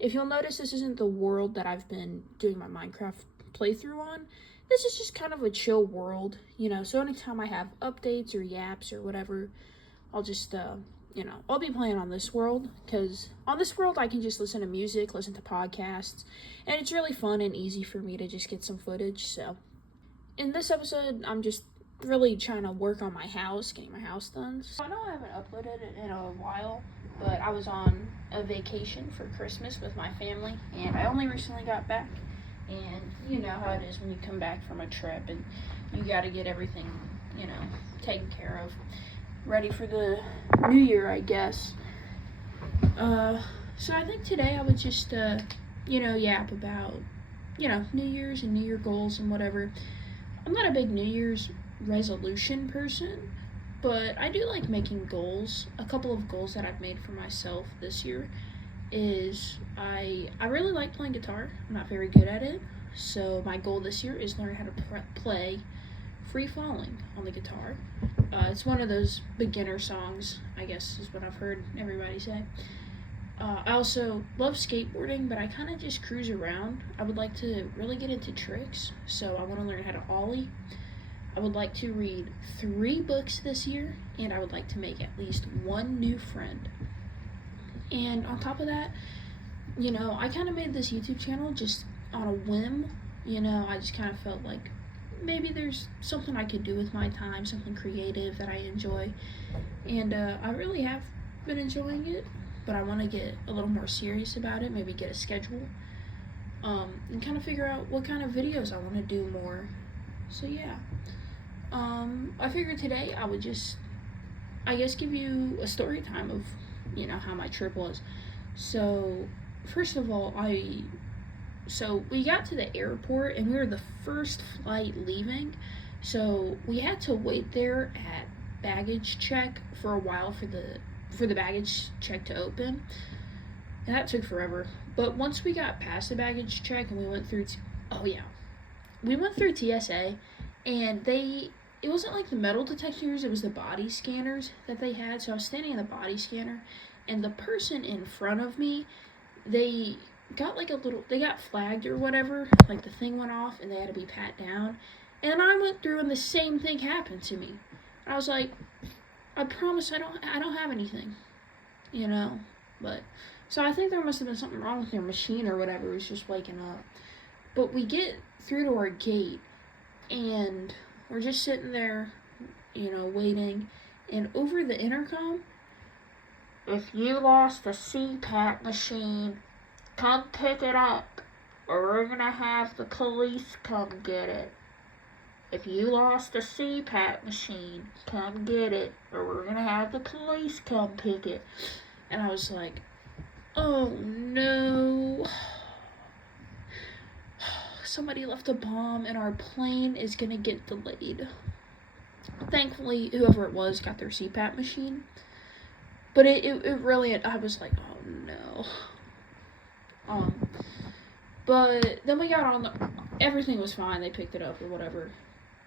If you'll notice, this isn't the world that I've been doing my Minecraft playthrough on. This is just kind of a chill world, so anytime I have updates or yaps or whatever, I'll just, I'll be playing on this world, because on this world I can just listen to music, listen to podcasts, and it's really fun and easy for me to just get some footage. So in this episode, I'm just really trying to work on my house, getting my house done. So I know I haven't uploaded it in a while, but I was on a vacation for Christmas with my family, and I only recently got back. And you know how it is when you come back from a trip and you got to get everything, taken care of, ready for the new year, I guess. So I think today I would just, yap about, New Year's and New Year goals and whatever. I'm not a big New Year's resolution person, but I do like making goals. A couple of goals that I've made for myself this year is I really like playing guitar. I'm not very good at it, so my goal this year is learn how to play Free Falling on the guitar. It's one of those beginner songs, I guess is what I've heard everybody say. I also love skateboarding, but I kind of just cruise around. I would like to really get into tricks, so I want to learn how to ollie. I would like to read 3 books this year, and I would like to make at least 1 new friend. And on top of that, I kind of made this YouTube channel just on a whim. I just kind of felt like maybe there's something I could do with my time, something creative that I enjoy. And I really have been enjoying it, but I want to get a little more serious about it, maybe get a schedule, and kind of figure out what kind of videos I want to do more. So yeah, I figured today I would just, give you a story time of how my trip was. So first of all, we got to the airport and we were the first flight leaving, so we had to wait there at baggage check for a while for the baggage check to open, and that took forever. But once we got past the baggage check and we went through TSA, and it wasn't like the metal detectors, it was the body scanners that they had. So I was standing in the body scanner, and the person in front of me, they got flagged or whatever, like the thing went off and they had to be pat down. And I went through and the same thing happened to me. I was like, I promise I don't have anything, but so I think there must have been something wrong with their machine or whatever. It was just waking up. But we get through to our gate and we're just sitting there, waiting, and over the intercom, if you lost the CPAP machine, come pick it up, or we're gonna have the police come get it. If you lost the CPAP machine, come get it, or we're gonna have the police come pick it. And I was like, oh no. Somebody left a bomb and our plane is gonna get delayed. Thankfully, whoever it was got their CPAP machine. But it really, I was like, oh no. But then we got on everything was fine, they picked it up or whatever.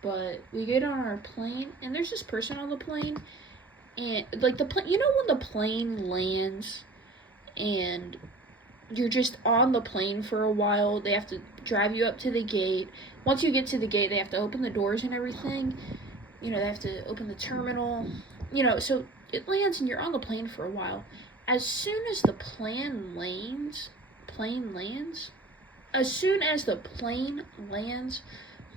But we get on our plane, and there's this person on the plane, and like the plane, when the plane lands and you're just on the plane for a while, they have to drive you up to the gate. Once you get to the gate, they have to open the doors and everything. They have to open the terminal. So it lands and you're on the plane for a while. As soon as the plane lands,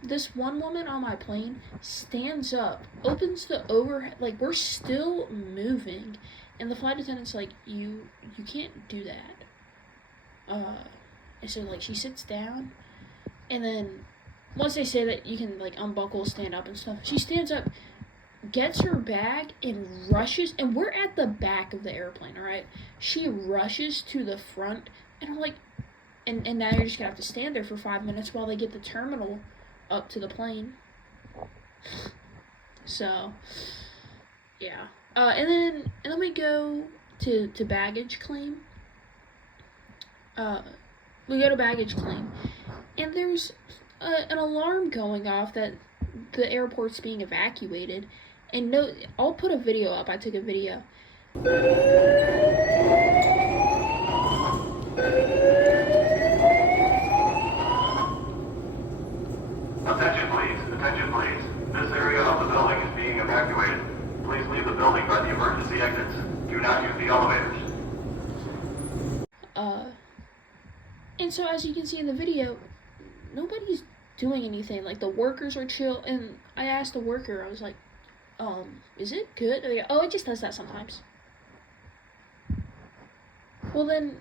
this one woman on my plane stands up, opens the overhead, like we're still moving, and the flight attendant's like, you can't do that. And so she sits down, and then once they say that you can unbuckle, stand up and stuff, she stands up, gets her bag, and rushes, and we're at the back of the airplane, alright? She rushes to the front, and I'm like, and now you're just gonna have to stand there for 5 minutes while they get the terminal up to the plane. So, yeah. And then we go to baggage claim. We go to baggage claim, and there's an alarm going off that the airport's being evacuated. And no, I'll put a video up. I took a video. And so as you can see in the video, nobody's doing anything. Like, the workers are chill, and I asked the worker, I was like, is it good? And they go, oh, it just does that sometimes. Well, then,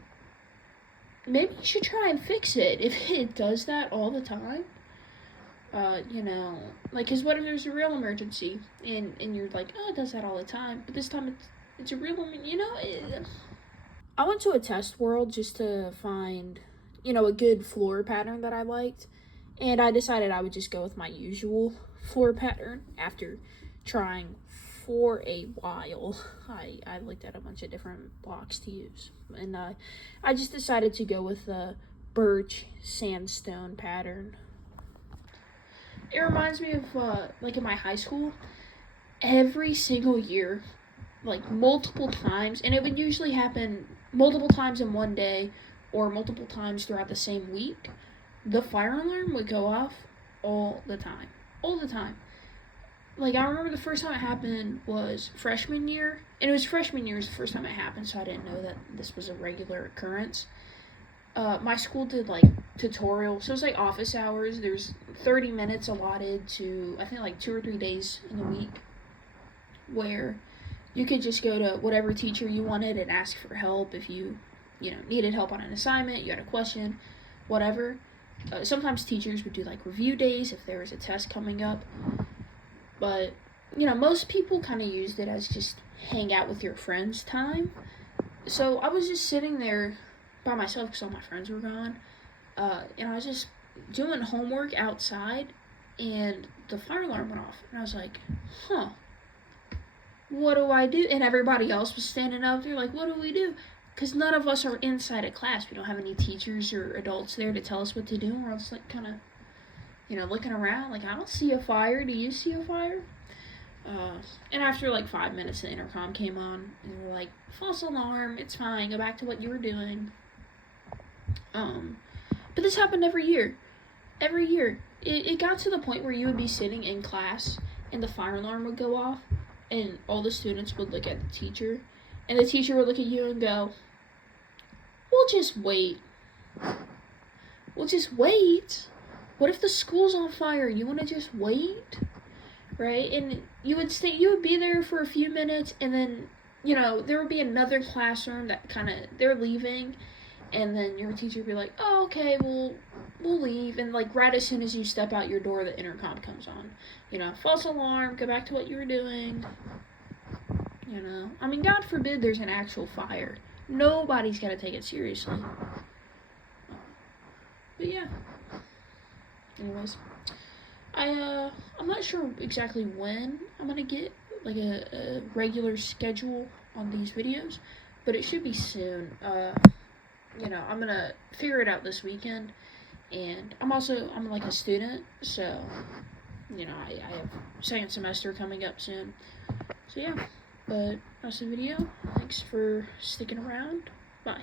maybe you should try and fix it if it does that all the time. You know, like, because what if there's a real emergency, and you're like, oh, it does that all the time, but this time it's a real, you know, I went to a test world just to find, you know, a good floor pattern that I liked, and I decided I would just go with my usual floor pattern after trying for a while. I looked at a bunch of different blocks to use, and I just decided to go with the birch sandstone pattern. It reminds me of, like, in my high school, every single year, like, multiple times, and it would usually happen multiple times in one day or multiple times throughout the same week, the fire alarm would go off all the time. All the time. Like, I remember the first time it happened was freshman year, and it was freshman year was the first time it happened, so I didn't know that this was a regular occurrence. My school did, like, tutorials, so it was like office hours. There's 30 minutes allotted to, I think, like 2 or 3 days in the week, where you could just go to whatever teacher you wanted and ask for help if you know, needed help on an assignment, you had a question, whatever. Sometimes teachers would do, like, review days if there was a test coming up, but, you know, most people kind of used it as just hang out with your friends time. So I was just sitting there by myself because all my friends were gone, and I was just doing homework outside, and the fire alarm went off, and I was like, huh, what do I do? And everybody else was standing up there like, what do we do? Because none of us are inside a class. We don't have any teachers or adults there to tell us what to do. We're just, like, kind of, you know, looking around like, I don't see a fire. Do you see a fire? And after, like, 5 minutes, the intercom came on, and they were like, false alarm, it's fine, go back to what you were doing. But this happened every year. Every year. It got to the point where you would be sitting in class, and the fire alarm would go off, and all the students would look at the teacher, and the teacher would look at you and go, we'll just wait. We'll just wait. What if the school's on fire? You want to just wait? Right? And you would be there for a few minutes, and then, you know, there would be another classroom that they're leaving, and then your teacher would be like, oh, okay, we'll leave, and, like, right as soon as you step out your door, the intercom comes on. You know, false alarm, go back to what you were doing. You know, I mean, God forbid there's an actual fire. Nobody's gonna take it seriously. But yeah. Anyways, I'm not sure exactly when I'm gonna get, like, a regular schedule on these videos, but it should be soon. You know, I'm gonna figure it out this weekend, and I'm like a student, so, you know, I have second semester coming up soon. So yeah, but that's the video. Thanks for sticking around. Bye.